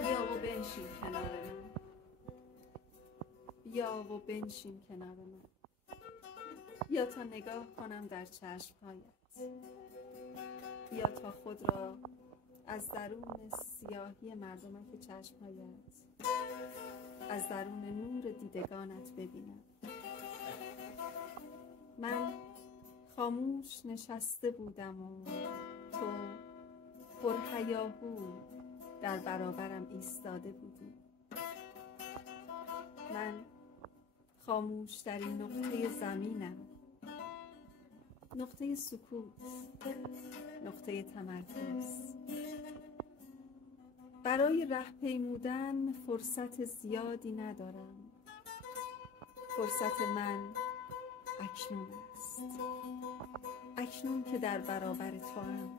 بیا و بنشین کنار من، بیا و بنشین کنار من، بیا تا نگاه کنم در چشمهایت، بیا تا خود را از درون سیاهی مردمک چشمهایت، از درون نور دیدگانت ببینم. من خاموش نشسته بودم و تو پرهیاهو در برابرم ایستاده بودی. من خاموش در این نقطه زمینم، نقطه سکوت، نقطه تمرکز. برای ره پیمودن فرصت زیادی ندارم. فرصت من اکنون است، اکنون که در برابر تو هم.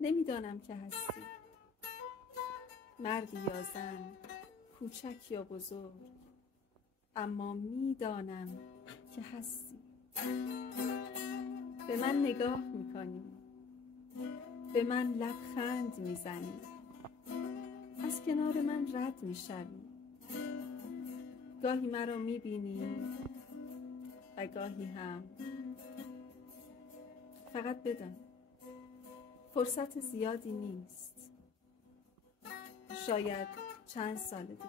نمیدانم که هستی، مردی یا زن، کوچک یا بزرگ، اما میدانم که هستی. به من نگاه میکنی، به من لبخند میزنی، از کنار من رد میشوی. گاهی مرا میبینی و گاهی هم. فقط بدان فرصت زیادی نیست، شاید چند سال دیگه.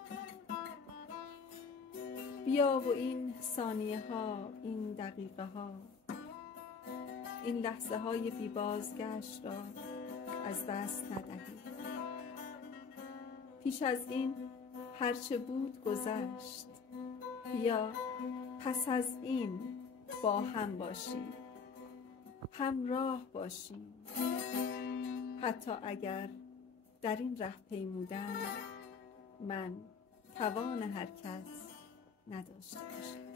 بیا و این ثانیه ها، این دقیقه ها، این لحظه های بی بازگشت را از دست ندهی. پیش از این هرچه بود گذشت. بیا پس از این با هم باشیم، همراه باشیم، حتی اگر در این ره پیمودن من توان حرکت نداشته باشم.